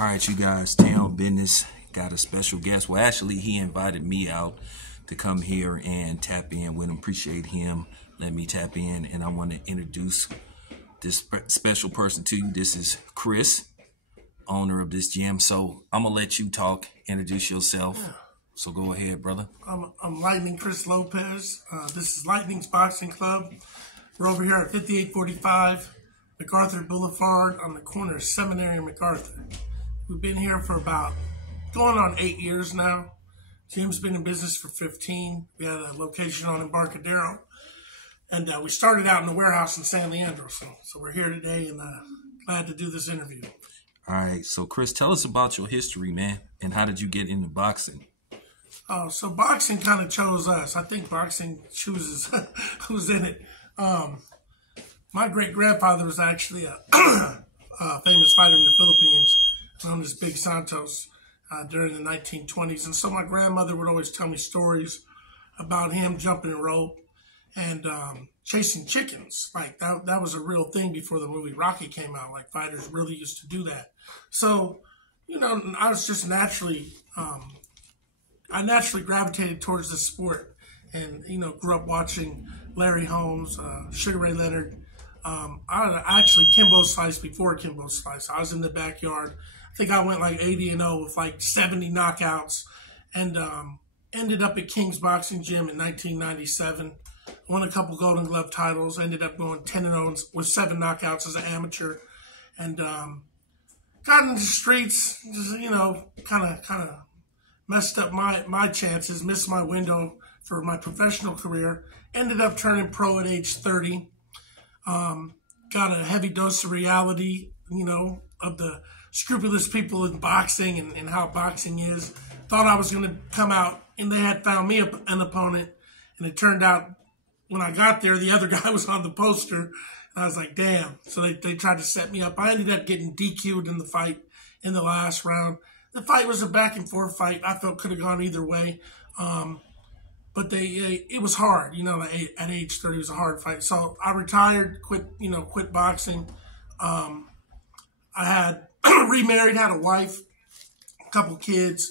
All right, you guys, Town Business got a special guest. Well, actually, he invited me out to come here and tap in with him. Appreciate him letting me tap in, and I want to introduce this special person to you. This is Kris, owner of this gym. So I'm going to let you talk, introduce yourself. So go ahead, brother. I'm Lightning Kris Lopez. This is Lightning's Boxing Club. We're over here at 5845 MacArthur Boulevard on the corner of Seminary and MacArthur. We've been here for about going on 8 years now. Gym's been in business for 15. We had a location on Embarcadero. And we started out in the warehouse in San Leandro. So we're here today and glad to do this interview. All right. So, Kris, tell us about your history, man, and how did you get into boxing? So boxing kind of chose us. I think boxing chooses who's in it. My great-grandfather was actually a famous fighter in the Philippines, known as Big Santos, during the 1920s. And so my grandmother would always tell me stories about him jumping rope and chasing chickens. Like that was a real thing before the movie Rocky came out. Like fighters really used to do that. So, I was just naturally, I naturally gravitated towards the sport and, grew up watching Larry Holmes, Sugar Ray Leonard. I actually Kimbo Slice before Kimbo Slice. I was in the backyard. I think I went like 80-0 with like 70 knockouts, and ended up at King's Boxing Gym in 1997. Won a couple Golden Glove titles. Ended up going 10-0 with 7 knockouts as an amateur, and got into the streets. Just, kind of messed up my chances. Missed my window for my professional career. Ended up turning pro at age 30. Got a heavy dose of reality, of the scrupulous people in boxing and how boxing is. Thought I was going to come out, and they had found me an opponent, and it turned out when I got there, the other guy was on the poster, and I was like, damn. So they tried to set me up. I ended up getting DQ'd in the fight in the last round. The fight was a back-and-forth fight. I felt could have gone either way. But it was hard, like at age 30, it was a hard fight. So I retired, quit boxing. I had remarried, had a wife, a couple kids,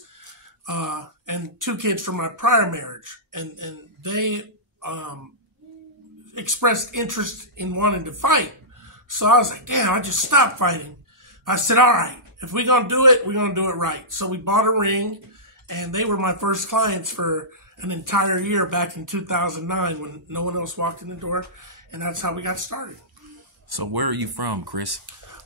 and 2 kids from my prior marriage. And they expressed interest in wanting to fight. So I was like, damn, I just stopped fighting. I said, all right, if we're going to do it, we're going to do it right. So we bought a ring, and they were my first clients for an entire year back in 2009 when no one else walked in the door, and that's how we got started. So where are you from, Kris?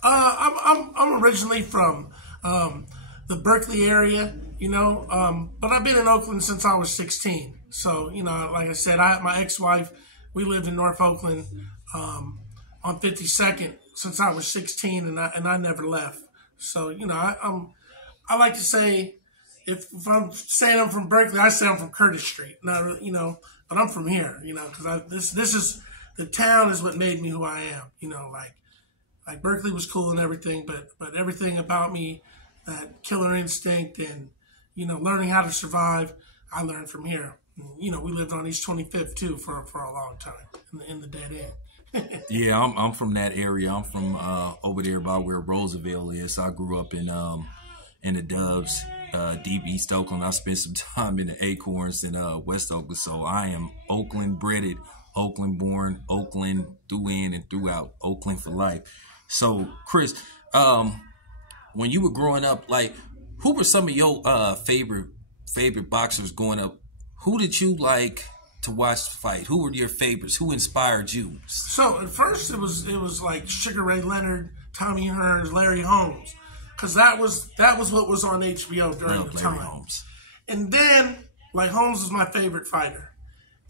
I'm originally from the Berkeley area, but I've been in Oakland since I was 16. So, like I said, my ex-wife, we lived in North Oakland on 52nd since I was 16, and I never left. So, I like to say, if I'm saying I'm from Berkeley, I say I'm from Curtis Street. Not, but I'm from here, because this is, the town is what made me who I am. Like Berkeley was cool and everything, but everything about me, that killer instinct and, learning how to survive, I learned from here. We lived on East 25th too for a long time in the dead end. Yeah, I'm from that area. I'm from over there by where Roosevelt is. I grew up in the Doves, deep East Oakland. I spent some time in the Acorns in West Oakland. So I am Oakland breaded, Oakland born, Oakland through in and throughout, Oakland for life. So Kris, when you were growing up, like, who were some of your favorite boxers growing up? Who did you like to watch fight? Who were your favorites? Who inspired you? So at first it was like Sugar Ray Leonard, Tommy Hearns, Larry Holmes, because that was what was on HBO during the time. Holmes. And then, like, Holmes was my favorite fighter.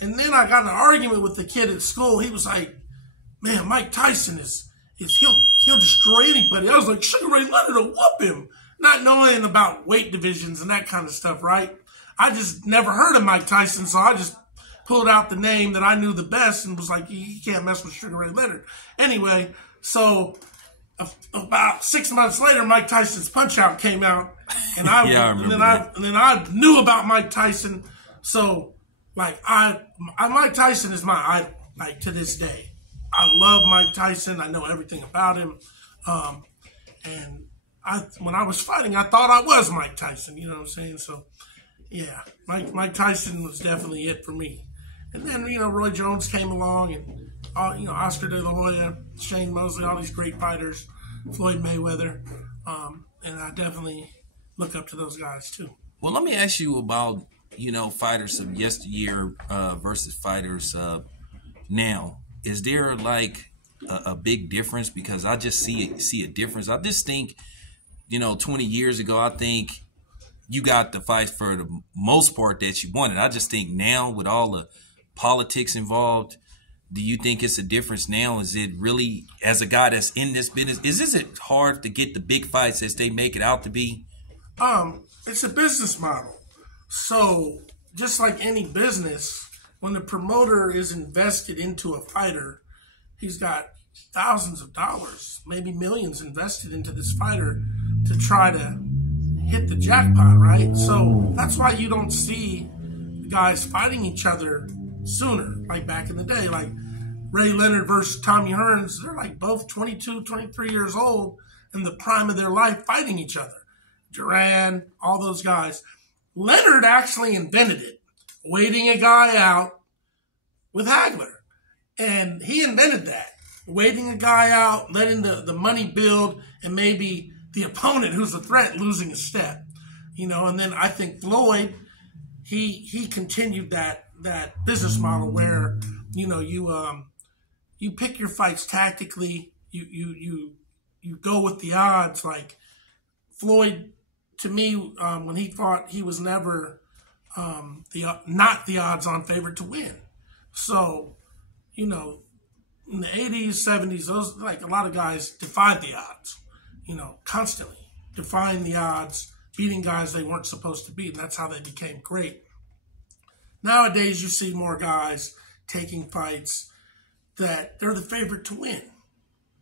And then I got in an argument with the kid at school. He was like, man, Mike Tyson he'll destroy anybody. I was like, Sugar Ray Leonard will whoop him. Not knowing about weight divisions and that kind of stuff, right? I just never heard of Mike Tyson, so I just pulled out the name that I knew the best and was like, you can't mess with Sugar Ray Leonard. Anyway, so about 6 months later, Mike Tyson's Punch-Out came out, and then I knew about Mike Tyson. So, like, Mike Tyson is my idol, like, to this day. I love Mike Tyson. I know everything about him, and when I was fighting, I thought I was Mike Tyson. You know what I'm saying? So, yeah, Mike Tyson was definitely it for me. And then, Roy Jones came along, and Oscar De La Hoya, Shane Mosley, all these great fighters, Floyd Mayweather, and I definitely look up to those guys too. Well, let me ask you about fighters of yesteryear versus fighters now. Is there like a big difference? Because I just see a difference. I just think 20 years ago, I think you got the fight for the most part that you wanted. I just think now with all the politics involved, do you think it's a difference now? Is it really, as a guy that's in this business, is it hard to get the big fights as they make it out to be? It's a business model. So just like any business, when the promoter is invested into a fighter, he's got thousands of dollars, maybe millions invested into this fighter to try to hit the jackpot, right? So that's why you don't see guys fighting each other sooner, like back in the day, like Ray Leonard versus Tommy Hearns. They're like both 22, 23 years old in the prime of their life fighting each other. Duran, all those guys. Leonard actually invented it, waiting a guy out with Hagler. And he invented that, waiting a guy out, letting the money build, and maybe the opponent who's a threat losing a step. And then I think Floyd, he continued that business model where, you pick your fights tactically, you go with the odds. Like Floyd, to me, when he fought, he was never not the odds-on favorite to win. So, in the 80s, 70s, those, like, a lot of guys defied the odds, constantly defying the odds, beating guys they weren't supposed to beat, and that's how they became great. Nowadays, you see more guys taking fights that they're the favorite to win.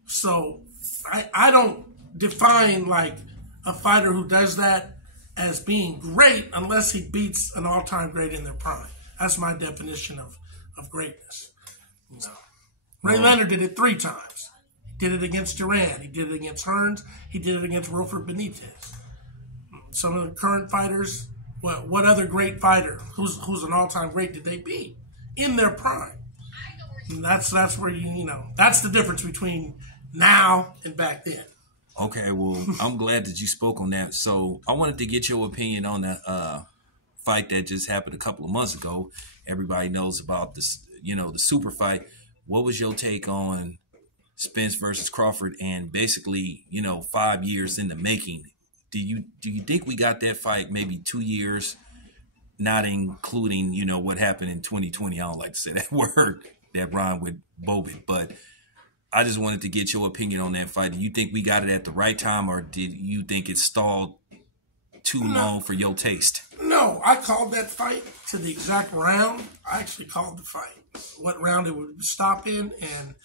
So I don't define, like, a fighter who does that as being great unless he beats an all-time great in their prime. That's my definition of greatness. Ray Leonard did it 3 times. He did it against Duran. He did it against Hearns. He did it against Wilfred Benitez. Some of the current fighters, what other great fighter who's an all-time great did they beat in their prime? And that's where that's the difference between now and back then. Okay, well, I'm glad that you spoke on that. So I wanted to get your opinion on that fight that just happened a couple of months ago. Everybody knows about this, the super fight. What was your take on Spence versus Crawford and basically, 5 years in the making? Do you think we got that fight maybe 2 years, not including, what happened in 2020? I don't like to say that word that rhymed with Bobit, but I just wanted to get your opinion on that fight. Do you think we got it at the right time, or did you think it stalled too long for your taste? No, I called that fight to the exact round. I actually called the fight, what round it would stop in, and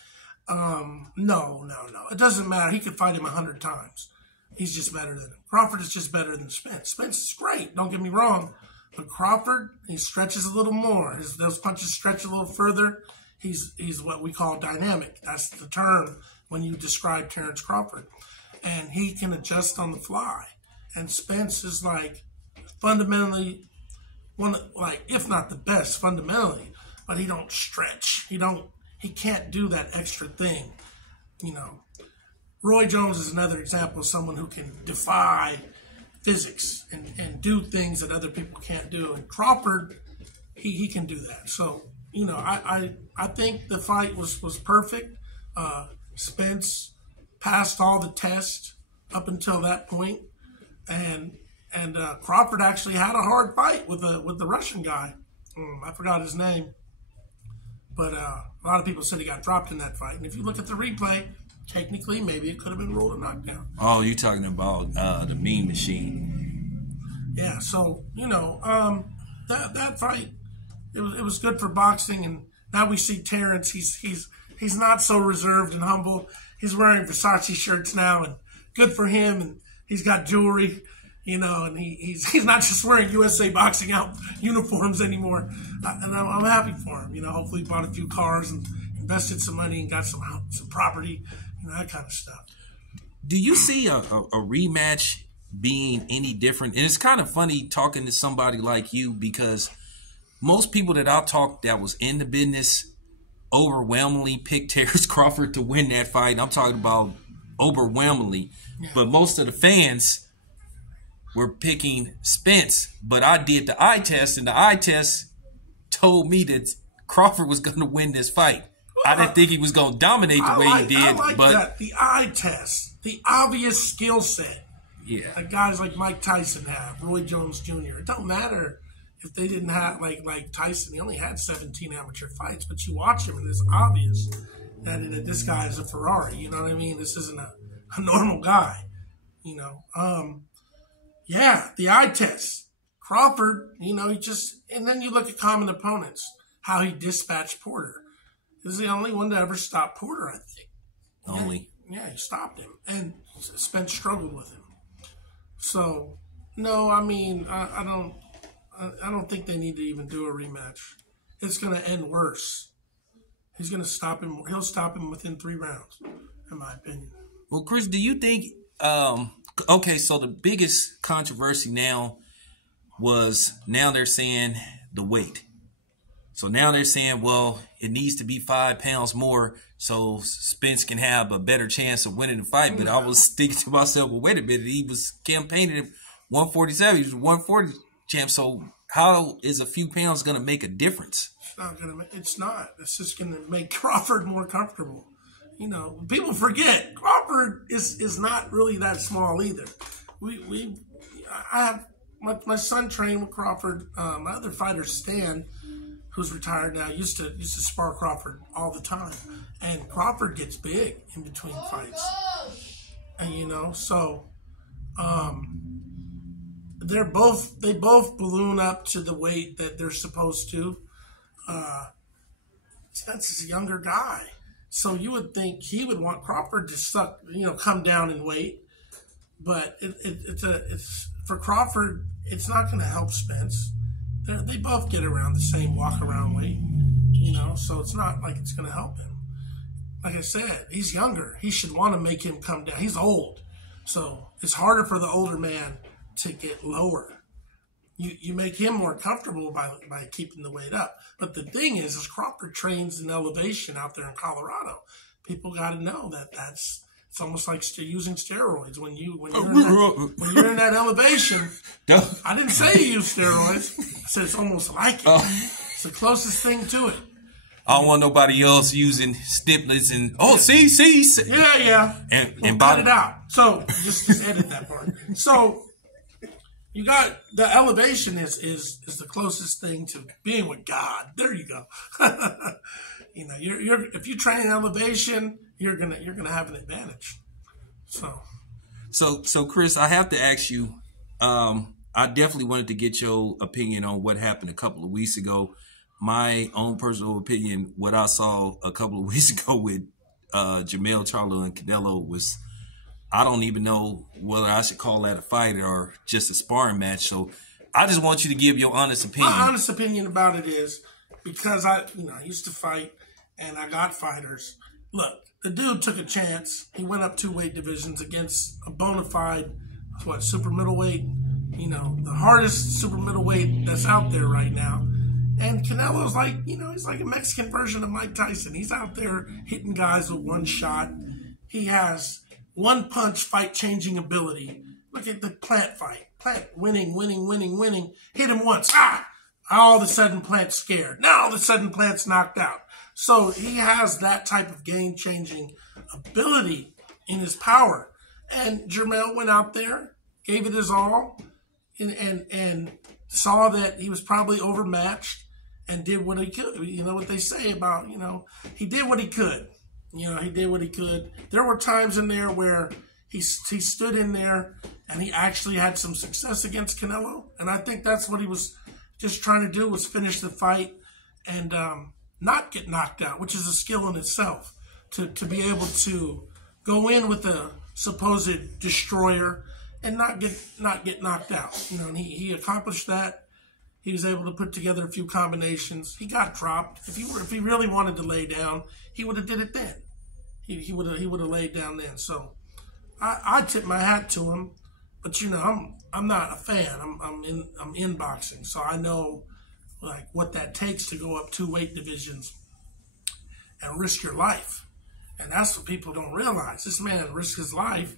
no. It doesn't matter. He could fight him 100 times. He's just better than him. Crawford is just better than Spence. Spence is great, don't get me wrong, but Crawford, he stretches a little more. Those punches stretch a little further. He's what we call dynamic. That's the term when you describe Terrence Crawford. And he can adjust on the fly. And Spence is like fundamentally if not the best fundamentally, but he don't stretch. He can't do that extra thing. Roy Jones is another example of someone who can defy physics and do things that other people can't do. And Crawford, he can do that. So, I think the fight was perfect. Spence passed all the tests up until that point, and Crawford actually had a hard fight with the Russian guy. I forgot his name, but a lot of people said he got dropped in that fight. And if you look at the replay, technically maybe it could have been ruled a knockdown. Oh, you're talking about the Mean Machine? Yeah. So that fight. It was good for boxing, and now we see Terrence. He's not so reserved and humble. He's wearing Versace shirts now, and good for him. And he's got jewelry, and he's not just wearing USA Boxing Out uniforms anymore. And I'm happy for him. Hopefully he bought a few cars and invested some money and got some property, that kind of stuff. Do you see a rematch being any different? And it's kind of funny talking to somebody like you, because most people that I talked that was in the business overwhelmingly picked Terrence Crawford to win that fight. I'm talking about overwhelmingly. Yeah. But most of the fans were picking Spence. But I did the eye test, and the eye test told me that Crawford was going to win this fight. I didn't think he was going to dominate the way he did. I like but that. The eye test, the obvious skill set yeah, that guys like Mike Tyson have, Roy Jones Jr. It don't matter if they didn't have, like Tyson, he only had 17 amateur fights, but you watch him and it's obvious that this guy is a Ferrari. You know what I mean? This isn't a normal guy. You know, yeah, the eye test. Crawford, you know, and then you look at common opponents, how he dispatched Porter. He's the only one to ever stop Porter, I think. Only. Yeah, he stopped him. And Spence struggled with him. So, no, I mean, I don't think they need to even do a rematch. It's going to end worse. He's going to stop him. He'll stop him within 3 rounds, in my opinion. Well, Kris, do you think, okay, so the biggest controversy now they're saying the weight. So now they're saying, well, it needs to be 5 pounds more so Spence can have a better chance of winning the fight. But I was thinking to myself, well, wait a minute. He was campaigning at 147. He was 140 champ. So how is a few pounds going to make a difference? It's not. It's just going to make Crawford more comfortable. You know, people forget Crawford is not really that small either. I have my son trained with Crawford. My other fighter, Stan, who's retired now, used to spar Crawford all the time. And Crawford gets big in between fights. And, you know, so they both balloon up to the weight that they're supposed to. That's a younger guy. So you would think he would want Crawford to come down in weight. But it's for Crawford, it's not going to help Spence. They both get around the same walk-around weight, you know, so it's not like it's going to help him. Like I said, he's younger. He should want to make him come down. He's old, so it's harder for the older man to get lower. You make him more comfortable by keeping the weight up. But the thing is Crawford trains in elevation out there in Colorado. People got to know that's... It's almost like using steroids when you're in that elevation. No. I didn't say you use steroids. I said it's almost like it. It's the closest thing to it. I don't want nobody else using stimulants and see. Yeah. And cut it out. So just edit that part. So you got the elevation is the closest thing to being with God. There you go. You know, if you train in elevation, you're gonna have an advantage. So Kris, I have to ask you. I definitely wanted to get your opinion on what happened a couple of weeks ago. My own personal opinion, what I saw a couple of weeks ago with Jermell Charlo and Canelo was, I don't even know whether I should call that a fight or just a sparring match. So I just want you to give your honest opinion. My honest opinion about it is, because I used to fight and I got fighters. Look, the dude took a chance. He went up 2 weight divisions against a bona fide, super middleweight, you know, the hardest super middleweight that's out there right now. And Canelo's like, you know, he's like a Mexican version of Mike Tyson. He's out there hitting guys with one shot. He has one punch fight-changing ability. Look at the Plant fight. Plant winning. Hit him once. All of a sudden, Plant's scared. Now, all of a sudden, Plant's knocked out. So he has that type of game-changing ability in his power. And Jermell went out there, gave it his all, and saw that he was probably overmatched and did what he could. You know what they say about, you know, he did what he could. You know, he did what he could. There were times in there where he stood in there and he actually had some success against Canelo. And I think that's what he was just trying to do, was finish the fight and not get knocked out, which is a skill in itself, to be able to go in with a supposed destroyer and not get knocked out. You know, and he accomplished that. He was able to put together a few combinations. He got dropped. If he really wanted to lay down, he would have did it then. He would have laid down then. So I tip my hat to him, but I'm not a fan. I'm in boxing, so I know like what that takes to go up 2 weight divisions and risk your life. And that's what people don't realize. This man risked his life,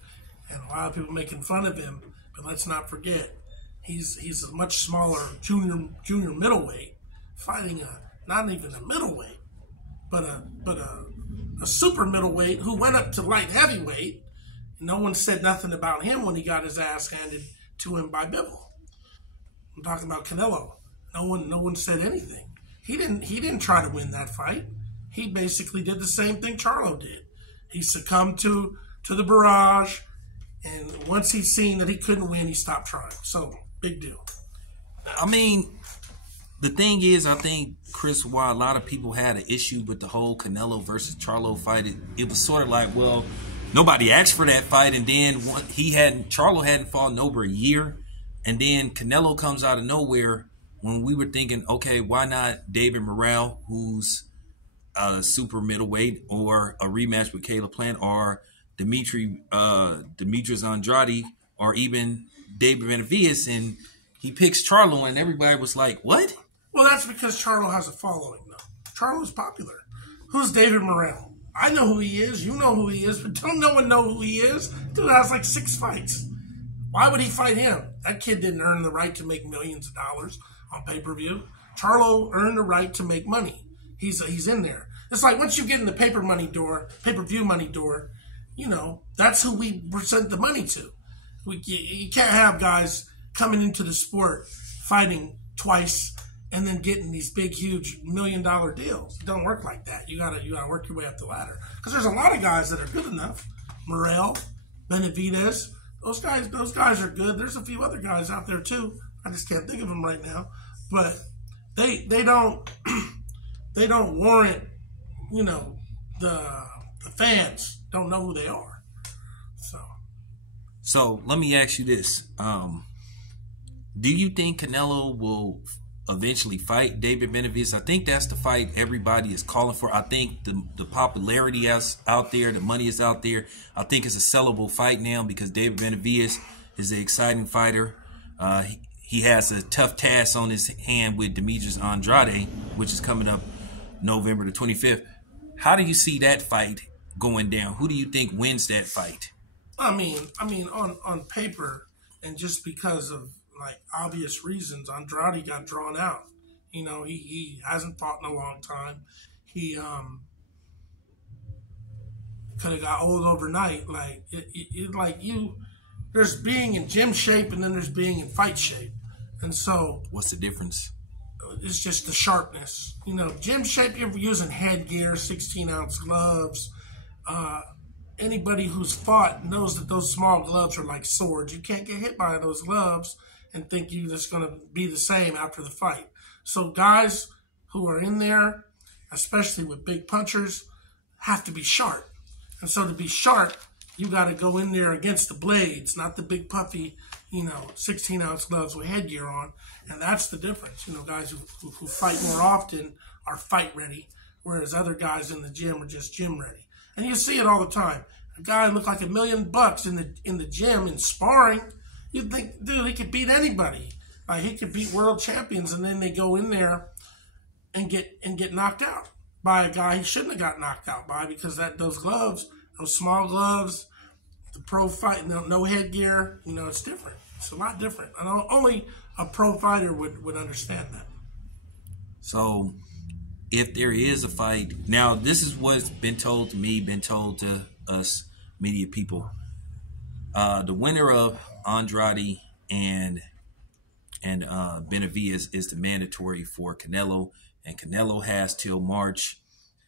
and a lot of people making fun of him. But let's not forget, he's a much smaller junior middleweight fighting not even a middleweight, but a super middleweight who went up to light heavyweight. No one said nothing about him when he got his ass handed to him by Bivol. I'm talking about Canelo. No one said anything. He didn't try to win that fight. He basically did the same thing Charlo did. He succumbed to the barrage, and once he seen that he couldn't win, he stopped trying. So, big deal. I mean, the thing is, I think, Kris, why a lot of people had an issue with the whole Canelo versus Charlo fight, it was sort of like, well, nobody asked for that fight, and then Charlo hadn't fought in over a year, and then Canelo comes out of nowhere when we were thinking, okay, why not David Morrell, who's a super middleweight, or a rematch with Caleb Plant, or Demetrius Andrade, or even David Benavidez, and he picks Charlo, and everybody was like, what? Well, that's because Charlo has a following, though. Charlo's popular. Who's David Morrell? I know who he is. You know who he is, but don't no one know who he is? Dude has like 6 fights. Why would he fight him? That kid didn't earn the right to make millions of dollars on pay-per-view. Charlo earned the right to make money. He's in there. It's like once you get in the pay-per-view money door, that's who we present the money to. You can't have guys coming into the sport fighting twice and then getting these big, huge $1 million deals. It don't work like that. You gotta work your way up the ladder. Because there's a lot of guys that are good enough. Morrell, Benavidez, those guys are good. There's a few other guys out there too. I just can't think of them right now. But they don't they don't warrant, the fans don't know who they are. So let me ask you this. Do you think Canelo will eventually fight David Benavidez? I think that's the fight everybody is calling for. I think the popularity is out there, the money is out there. I think it's a sellable fight now because David Benavidez is an exciting fighter. He has a tough task on his hand with Demetrius Andrade, which is coming up November the 25th. How do you see that fight going down? Who do you think wins that fight? I mean, on paper, and just because of like obvious reasons, Andrade got drawn out. He hasn't fought in a long time. He could have got old overnight. Like there's being in gym shape and then there's being in fight shape. And so, what's the difference? It's just the sharpness. Gym shape, you're using headgear, 16-ounce gloves. Anybody who's fought knows that those small gloves are like swords. You can't get hit by those gloves and think you're just going to be the same after the fight. So guys who are in there, especially with big punchers, have to be sharp. And so to be sharp, you got to go in there against the blades, not the big puffy, 16-ounce gloves with headgear on. And that's the difference. Guys who fight more often are fight ready, whereas other guys in the gym are just gym ready. And you see it all the time. A guy look like $1 million in the gym in sparring. You'd think, dude, he could beat anybody. Like he could beat world champions, and then they go in there and get knocked out by a guy he shouldn't have got knocked out by because those gloves, those small gloves, the pro fight, no headgear, it's different. It's a lot different. And only a pro fighter would understand that. So, if there is a fight, now this is what's been told to me, been told to us media people. The winner of Andrade and Benavidez is the mandatory for Canelo, and Canelo has till March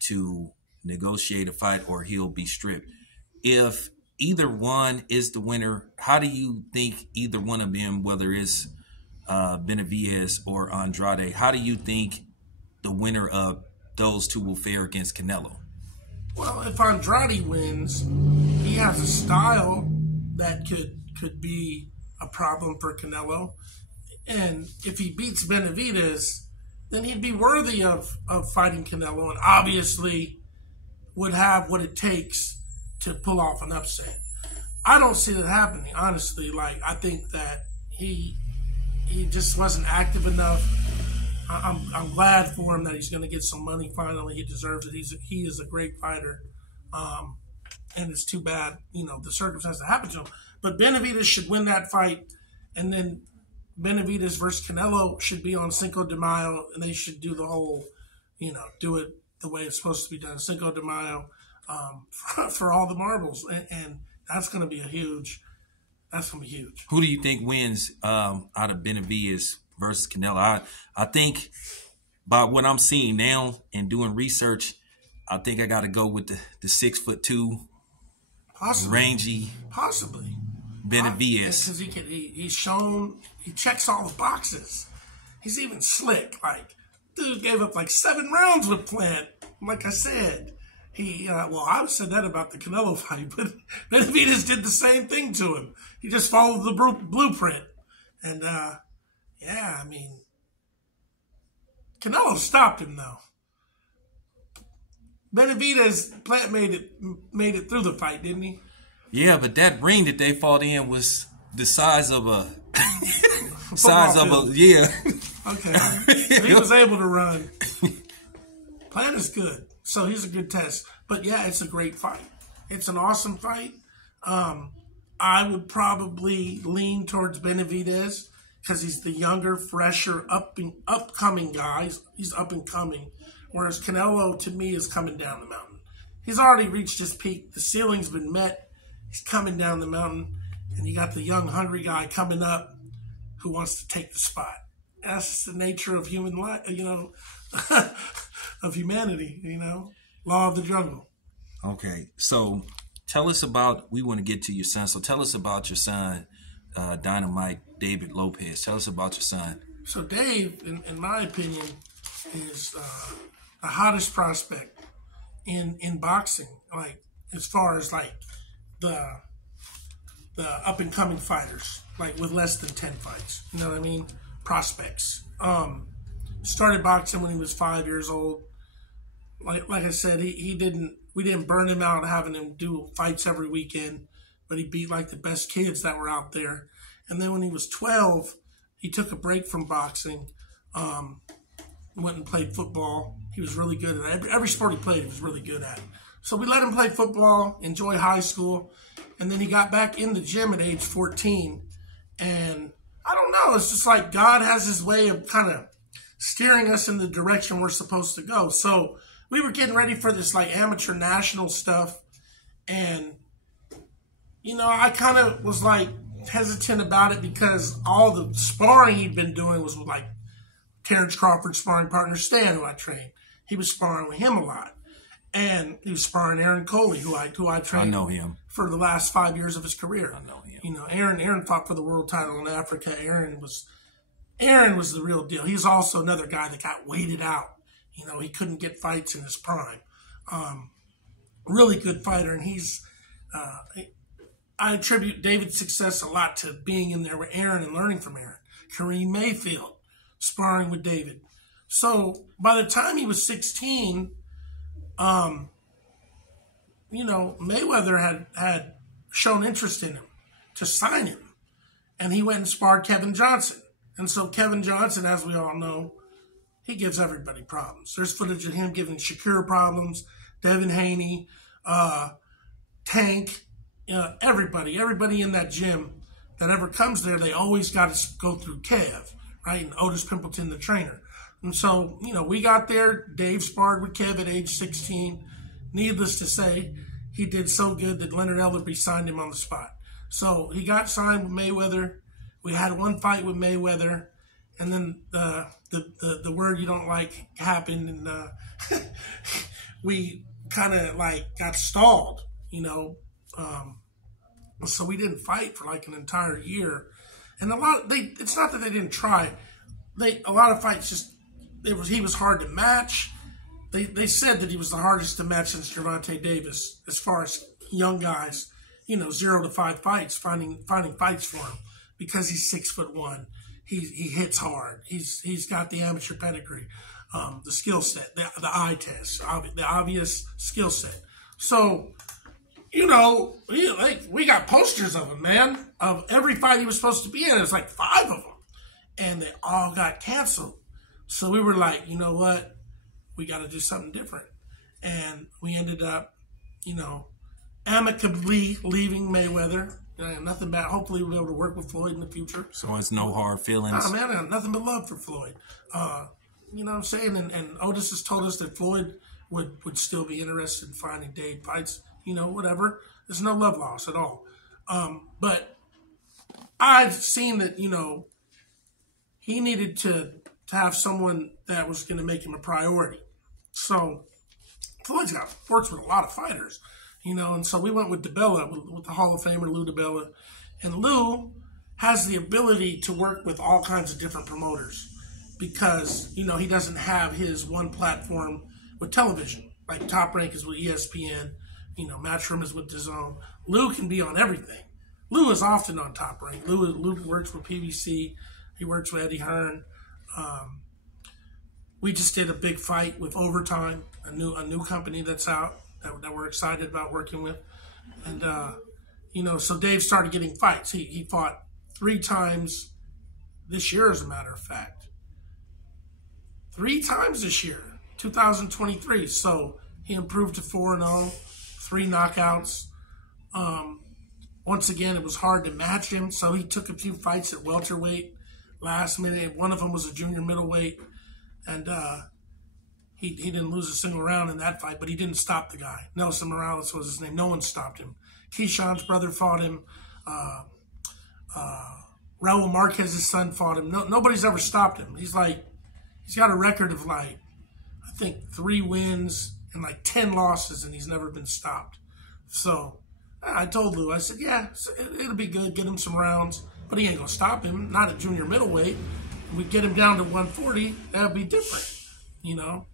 to negotiate a fight or he'll be stripped. If either one is the winner, how do you think either one of them, whether it's Benavidez or Andrade, how do you think the winner of those two will fare against Canelo? Well, if Andrade wins, he has a style that could be a problem for Canelo. And if he beats Benavidez, then he'd be worthy of fighting Canelo and obviously would have what it takes to pull off an upset. I don't see that happening, honestly. Like, I think that he just wasn't active enough. I'm glad for him that he's going to get some money finally. He deserves it. He is a great fighter. And it's too bad, the circumstance that happened to him. But Benavidez should win that fight, and then Benavidez versus Canelo should be on Cinco de Mayo, and they should do the whole, do it the way it's supposed to be done. Cinco de Mayo for all the marbles, and that's going to be huge. That's going to be huge. Who do you think wins out of Benavidez versus Canelo? I think by what I'm seeing now and doing research, I think I got to go with the 6'2", possibly rangy, possibly Benavidez. Because he's shown he checks all the boxes. He's even slick. Like, dude gave up like 7 rounds with Plant. Like I said, I said that about the Canelo fight, but Benavidez did the same thing to him. He just followed the blueprint, and Canelo stopped him though. Benavidez, Plant made it through the fight, didn't he? Yeah, but that ring that they fought in was the size of a yeah. Okay, so he was able to run. Plant is good, so he's a good test. But yeah, it's a great fight. It's an awesome fight. I would probably lean towards Benavidez because he's the younger, fresher, upcoming guy. He's up and coming. Whereas Canelo, to me, is coming down the mountain. He's already reached his peak. The ceiling's been met. He's coming down the mountain. And you got the young, hungry guy coming up who wants to take the spot. That's just the nature of human life, of humanity, Law of the jungle. Okay, so tell us we want to get to your son. So tell us about your son, Dynamite David Lopez. Tell us about your son. So Dave, in my opinion, is the hottest prospect in boxing, like as far as like the up and coming fighters, like with less than 10 fights. You know what I mean? Prospects. Started boxing when he was 5 years old. Like I said, we didn't burn him out having him do fights every weekend, but he beat like the best kids that were out there. And then when he was 12, he took a break from boxing. Went and played football. He was really good at every sport he played. He was really good at. So we let him play football, enjoy high school, and then he got back in the gym at age 14. And I don't know. It's just like God has his way of kind of steering us in the direction we're supposed to go. So we were getting ready for this like amateur national stuff, and I kind of was like hesitant about it because all the sparring he'd been doing was with like Terrence Crawford's sparring partner, Stan, who I trained. He was sparring with him a lot. And he was sparring Aaron Coley, who I trained. I know him. For the last 5 years of his career. I know him. Aaron fought for the world title in Africa. Aaron was the real deal. He's also another guy that got weighted out. He couldn't get fights in his prime. Really good fighter. And I attribute David's success a lot to being in there with Aaron and learning from Aaron. Kareem Mayfield, sparring with David. So by the time he was 16, Mayweather had shown interest in him to sign him. And he went and sparred Kevin Johnson. And so Kevin Johnson, as we all know, he gives everybody problems. There's footage of him giving Shakur problems, Devin Haney, Tank, everybody in that gym that ever comes there, they always got to go through Kev, right? And Otis Pimpleton, the trainer. And so, we got there. Dave sparred with Kev at age 16. Needless to say, he did so good that Leonard Ellerby signed him on the spot. So he got signed with Mayweather. We had one fight with Mayweather, and then the word you don't like happened, and we kind of like got stalled, so we didn't fight for like an entire year. And it's not that they didn't try. A lot of fights he was hard to match. They said that he was the hardest to match since Gervonta Davis, as far as young guys, 0 to 5 fights, finding fights for him, because he's 6'1". He hits hard. He's got the amateur pedigree, the skill set, the eye test, the obvious skill set. So you know, we got posters of him, man, of every fight he was supposed to be in. It was like 5 of them, and they all got canceled. So we were like, you know what, we got to do something different, and we ended up, you know, amicably leaving Mayweather. Nothing bad. Hopefully we'll be able to work with Floyd in the future. So it's no hard feelings. Nah, man, I got nothing but love for Floyd. You know what I'm saying? And Otis has told us that Floyd would still be interested in finding Dave fights. You know, whatever. There's no love lost at all. But I've seen that, you know, he needed to have someone that was going to make him a priority. So Floyd's works with a lot of fighters. You know, and so we went with DiBella, with the Hall of Famer Lou DiBella. And Lou has the ability to work with all kinds of different promoters because, you know, he doesn't have his one platform with television. Like Top Rank is with ESPN, you know, Matchroom is with DAZN. Lou can be on everything. Lou is often on Top Rank. Lou works with PBC. He works with Eddie Hearn. We just did a big fight with Overtime, a new company that's out. That we're excited about working with. And, you know, so Dave started getting fights. He fought 3 times this year, as a matter of fact. 3 times this year, 2023. So he improved to 4-0, 3 knockouts. Once again, it was hard to match him, so he took a few fights at welterweight last minute. One of them was a junior middleweight. And, He didn't lose a single round in that fight, but he didn't stop the guy. Nelson Morales was his name. No one stopped him. Keyshawn's brother fought him. Raul Marquez's son fought him. Nobody's ever stopped him. He's got a record of I think 3 wins and 10 losses, and he's never been stopped. So I told Lou, I said, yeah, it'll be good. Get him some rounds, but he ain't gonna stop him. Not at junior middleweight. If we get him down to 140, that'll be different, you know.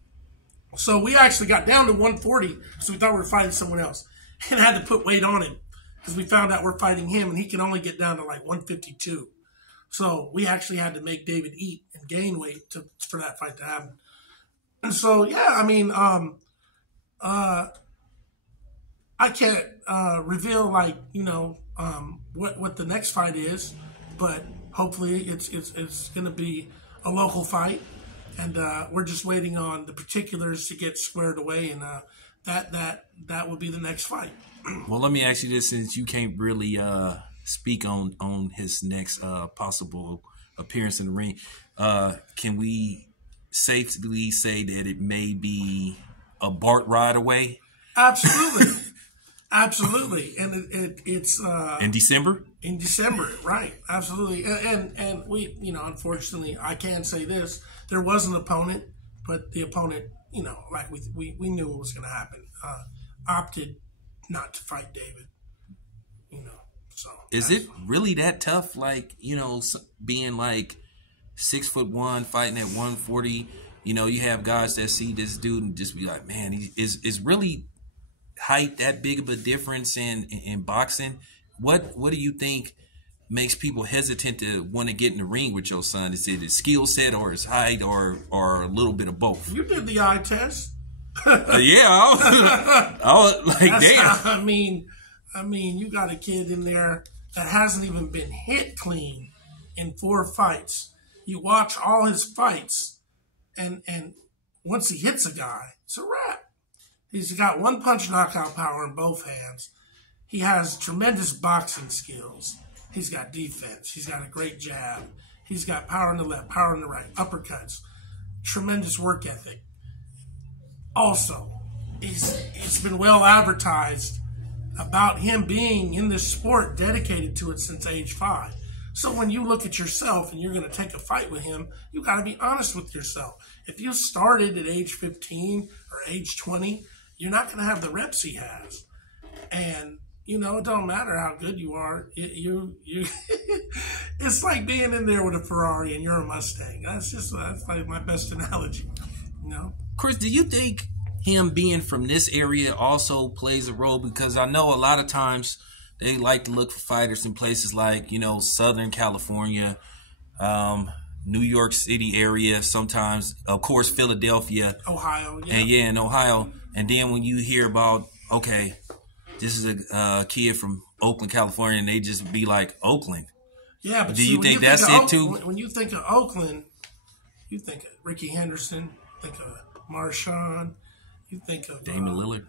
So we actually got down to 140 because we thought we were fighting someone else and had to put weight on him because we found out we're fighting him and he can only get down to 152. So we actually had to make David eat and gain weight for that fight to happen. And so, yeah, I mean, I can't reveal what the next fight is, but hopefully it's going to be a local fight. And we're just waiting on the particulars to get squared away, and that will be the next fight. Well, let me ask you this, since you can't really speak on his next possible appearance in the ring. Can we safely say that it may be a BART ride away? Absolutely. Absolutely. And it's in December? In December, right. Absolutely. And we, you know, unfortunately, I can say this. There was an opponent, but the opponent, you know, we knew it was going to happen. Opted not to fight David, you know. So is it really that tough? You know, being 6'1", fighting at 140. You know, you have guys that see this dude and just be like, man, is really height that big of a difference in boxing? What do you think makes people hesitant to want to get in the ring with your son? Is it his skill set or his height or a little bit of both? You did the eye test. Yeah, I was like, damn. I mean, you got a kid in there that hasn't even been hit clean in 4 fights. You watch all his fights, and once he hits a guy, it's a wrap. He's got 1-punch knockout power in both hands. He has tremendous boxing skills. He's got defense. He's got a great jab. He's got power in the left, power in the right, uppercuts, tremendous work ethic. Also, it's been well advertised about him being in this sport, dedicated to it since age 5. So when you look at yourself and you're going to take a fight with him, you got to be honest with yourself. If you started at age 15 or age 20, you're not going to have the reps he has. And, you know, it don't matter how good you are. It's like being in there with a Ferrari and you're a Mustang. That's like my best analogy, you know? Kris, do you think him being from this area also plays a role? Because I know a lot of times they like to look for fighters in places like, you know, Southern California, New York City area, sometimes, of course, Philadelphia. Ohio, yeah. And in Ohio. And then when you hear about, okay, this is a kid from Oakland, California, and they just be like, Oakland. Yeah, but do see, you think that's it too? When you think of Oakland, you think of Ricky Henderson, think of Marshawn, you think of Damian Lillard.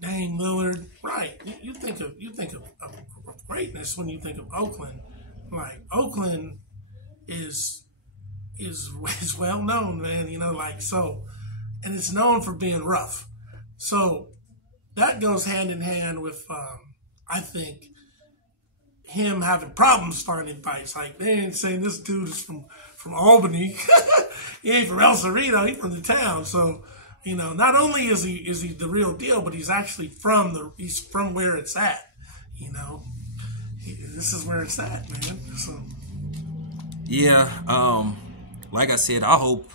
Dame Lillard, right? You think of greatness when you think of Oakland. Like Oakland is well known, man. You know, like so, and it's known for being rough. So that goes hand in hand with, I think, him having problems finding fights. Like they ain't saying this dude is from Albany, he ain't from El Cerrito, he's from the town. So. You know, not only is he the real deal, but he's actually from where it's at. You know, this is where it's at, man. So. Yeah, like I said, I hope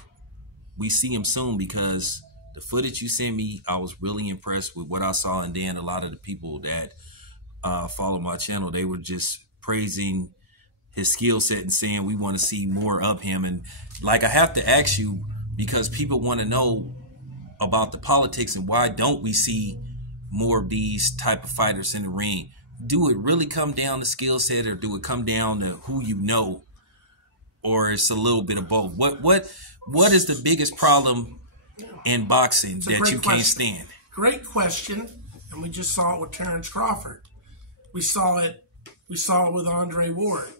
we see him soon because the footage you sent me, I was really impressed with what I saw, and then a lot of the people that follow my channel, they were just praising his skill set and saying we want to see more of him. And like I have to ask you because people want to know about the politics and why don't we see more of these type of fighters in the ring. Do it really come down to skill set, or do it come down to who you know, or it's a little bit of both? What is the biggest problem in boxing that you can't stand? Great question, and we just saw it with Terrence Crawford. We saw it with Andre Ward.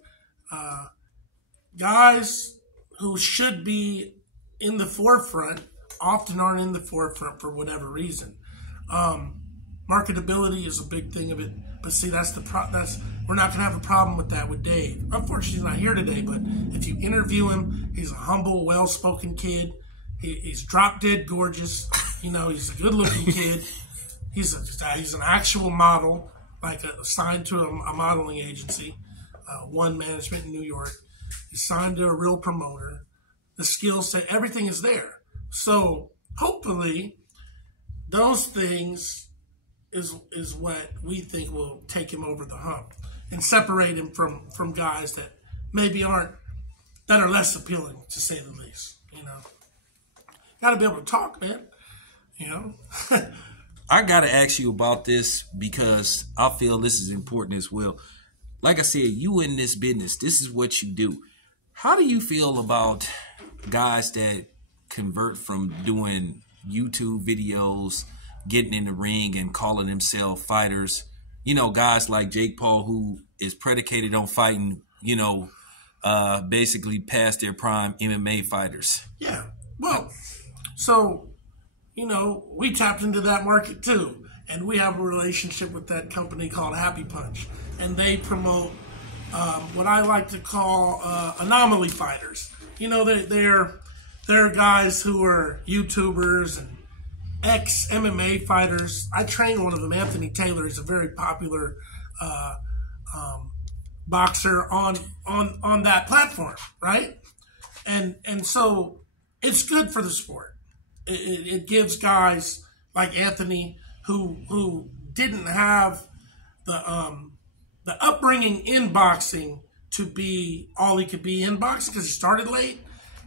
Guys who should be in the forefront often aren't in the forefront for whatever reason. Marketability is a big thing of it, but see, we're not gonna have a problem with that with Dave. Unfortunately, he's not here today, but if you interview him, he's a humble, well-spoken kid. He's drop dead gorgeous. You know, he's a good-looking kid. He's an actual model, like signed to a modeling agency, One Management in New York. He's signed to a real promoter. The skill set, everything is there. So hopefully those things is what we think will take him over the hump and separate him from guys that maybe that are less appealing, to say the least. You know, got to be able to talk, man. You know. I got to ask you about this because I feel this is important as well. Like I said, you in this business, this is what you do. How do you feel about guys that convert from doing YouTube videos, getting in the ring and calling themselves fighters? You know, guys like Jake Paul, who is predicated on fighting, you know, basically past their prime MMA fighters. Yeah. Well, so, you know, we tapped into that market too. And we have a relationship with that company called Happy Punch. And they promote what I like to call anomaly fighters. You know, they're guys who are YouTubers and ex-MMA fighters. I train one of them, Anthony Taylor. He's a very popular boxer on that platform, right? And so it's good for the sport. It gives guys like Anthony who didn't have the upbringing in boxing to be all he could be in boxing because he started late.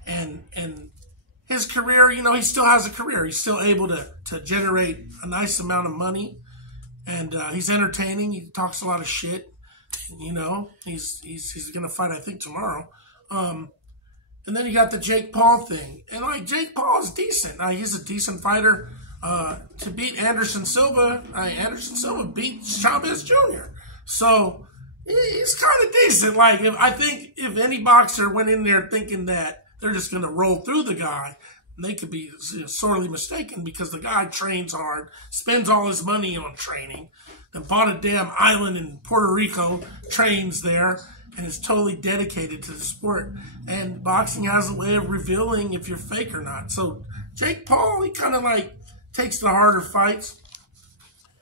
And his career, you know, he still has a career. He's still able to generate a nice amount of money. And he's entertaining. He talks a lot of shit. You know, he's going to fight, I think, tomorrow. And then you got the Jake Paul thing. And, like, Jake Paul is decent. He's a decent fighter. To beat Anderson Silva, Anderson Silva beat Chavez Jr. So he's kind of decent. Like, I think if any boxer went in there thinking that they're just going to roll through the guy, they could be sorely mistaken because the guy trains hard, spends all his money on training, then bought a damn island in Puerto Rico, trains there, and is totally dedicated to the sport. And boxing has a way of revealing if you're fake or not. So Jake Paul, he kind of like takes the harder fights.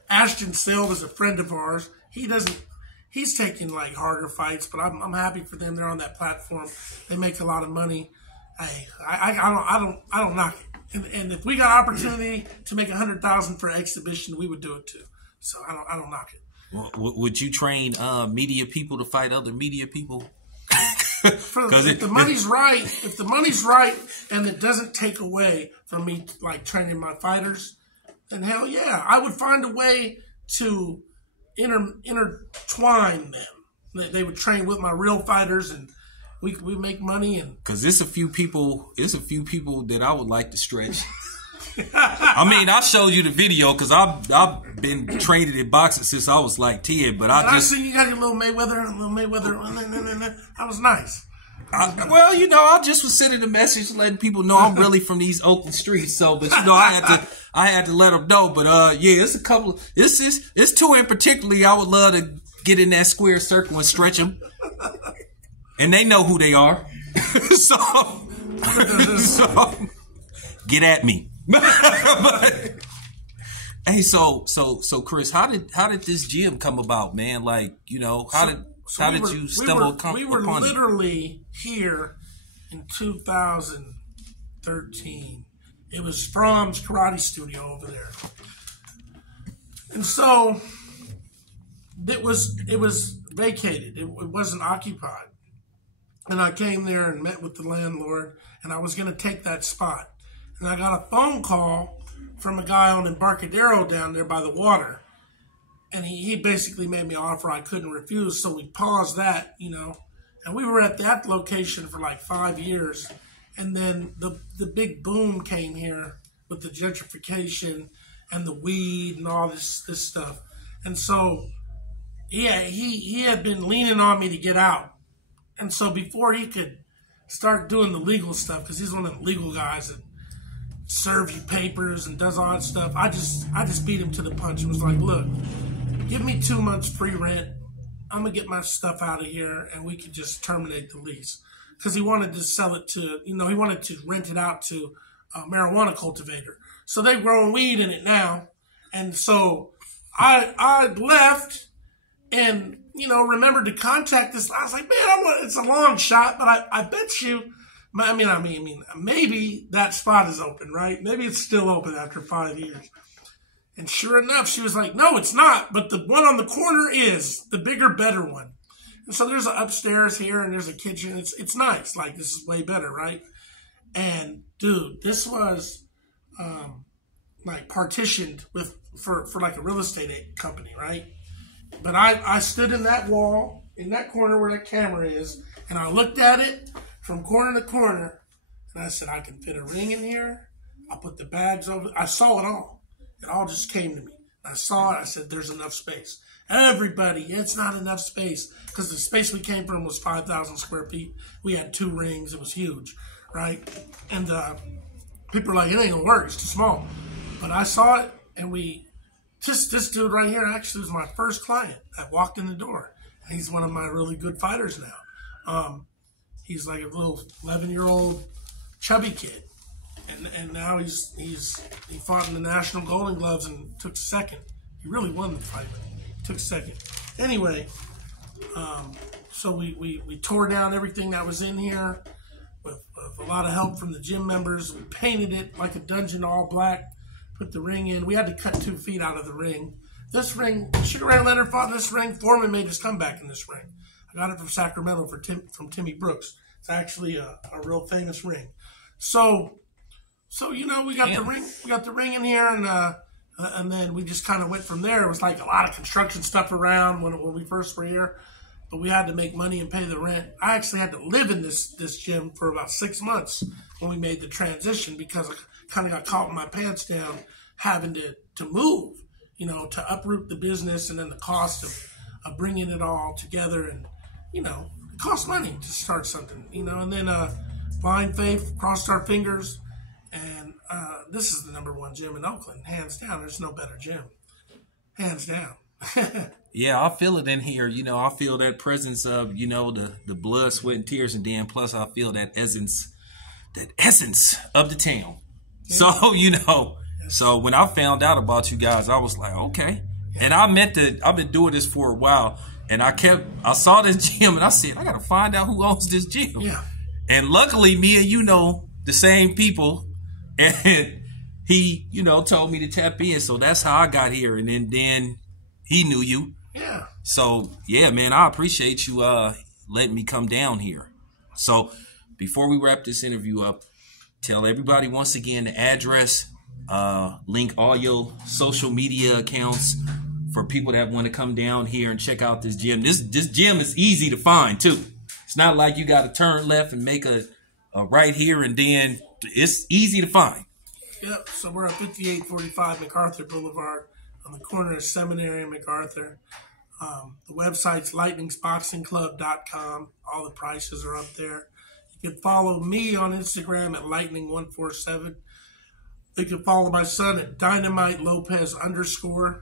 Ashton Silva is a friend of ours. He's taking like harder fights, but I'm happy for them. They're on that platform. They make a lot of money. Hey, I don't knock it. And if we got opportunity to make $100,000 for exhibition, we would do it too. So I don't knock it. Well, would you train media people to fight other media people? If the money's right, and it doesn't take away from me like training my fighters, then hell yeah, I would find a way to intertwine them. They would train with my real fighters, and we make money. And because it's a few people that I would like to stretch. I mean, I showed you the video because I've been trained in boxing since I was like 10. But I see you got your little Mayweather. That was nice. Well, you know, I just was sending a message letting people know I'm really from these Oakland streets. So, but you know, I had to let them know. But yeah, it's a couple. It's two in particularly. I would love to get in that square circle and stretch them, and they know who they are. so get at me. But, hey, so Kris, how did this gym come about, man? Like, you know, how did you stumble upon it? We were literally here in 2013. It was Fromm's Karate Studio over there, and so it was vacated. It wasn't occupied, and I came there and met with the landlord, and I was going to take that spot. And I got a phone call from a guy on Embarcadero down there by the water. And he basically made me an offer I couldn't refuse. So we paused that, you know. And we were at that location for like 5 years. And then the big boom came here with the gentrification and the weed and all this stuff. And so, yeah, he had been leaning on me to get out. And so before he could start doing the legal stuff, because he's one of the legal guys that serve you papers and does all that stuff, I just beat him to the punch and was like, look, give me 2 months free rent. I'm going to get my stuff out of here and we could just terminate the lease. Because he wanted to sell it to, you know, he wanted to rent it out to a marijuana cultivator. So they're growing weed in it now. And so I left and, you know, remembered to contact this. I was like, man, it's a long shot, but I bet you, I mean, maybe that spot is open, right? Maybe it's still open after 5 years. And sure enough, she was like, no, it's not. But the one on the corner is the bigger, better one. And so there's an upstairs here and there's a kitchen. It's nice. Like, this is way better, right? And dude, this was like partitioned for like a real estate company, right? But I stood in that wall, in that corner where that camera is, and I looked at it from corner to corner, and I said, I can fit a ring in here. I'll put the bags over. I saw it all. It all just came to me. I saw it. I said, there's enough space. Everybody, it's not enough space, because the space we came from was 5,000 square feet. We had 2 rings. It was huge, right? And people were like, it ain't going to work. It's too small. But I saw it, and this dude right here actually was my first client that walked in the door. And he's one of my really good fighters now. He's like a little 11-year-old chubby kid. And now he fought in the National Golden Gloves and took second. He really won the fight, but he took second. Anyway, so we tore down everything that was in here with a lot of help from the gym members. We painted it like a dungeon all black, put the ring in. We had to cut 2 feet out of the ring. This ring, Sugar Ray Leonard fought in this ring. Foreman made his comeback in this ring. I got it from Sacramento from Timmy Brooks. It's actually a real famous ring. So you know, we got the ring. We got the ring in here, and then we just kind of went from there. It was like a lot of construction stuff around when we first were here, but we had to make money and pay the rent. I actually had to live in this gym for about 6 months when we made the transition, because I kind of got caught with my pants down, having to move, you know, to uproot the business, and then the cost of bringing it all together, and you know, it costs money to start something, you know. And then blind faith, crossed our fingers. And this is the #1 gym in Oakland, hands down. There's no better gym, hands down. Yeah, I feel it in here. You know, I feel that presence of, you know, the blood, sweat, and tears, and then plus I feel that essence of the town. Yeah. So, you know, so when I found out about you guys, I was like, okay. Yeah. And I've been doing this for a while, and I saw this gym, and I said, I got to find out who owns this gym. Yeah. And luckily, me and you know the same people. And he, you know, told me to tap in. So that's how I got here. And then he knew you. Yeah. So, yeah, man, I appreciate you letting me come down here. So before we wrap this interview up, tell everybody once again the address, link all your social media accounts, for people that want to come down here and check out this gym. This gym is easy to find too. It's not like you got to turn left and make a right here and then it's easy to find. Yep. So we're at 5845 MacArthur Boulevard on the corner of Seminary and MacArthur. The website's lightningsboxingclub.com. All the prices are up there. You can follow me on Instagram at lightning147. You can follow my son at Dynamite Lopez _.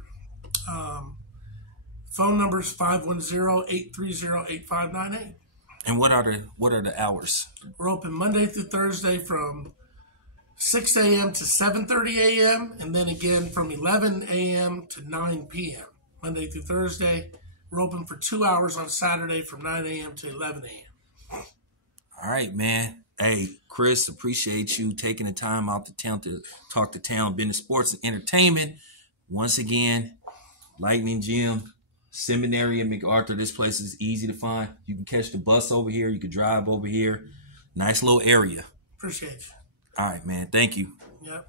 Phone number is 510-830-8598. And what are the hours? We're open Monday through Thursday from 6 a.m. to 7:30 a.m. and then again from 11 a.m. to 9 p.m. Monday through Thursday. We're open for 2 hours on Saturday from 9 a.m. to 11 a.m. All right, man. Hey, Kris, appreciate you taking the time out to town to talk to town business, sports, and entertainment. Once again, Lightning Gym, Seminary and MacArthur. This place is easy to find. You can catch the bus over here. You can drive over here. Nice little area. Appreciate you. All right, man. Thank you. Yep.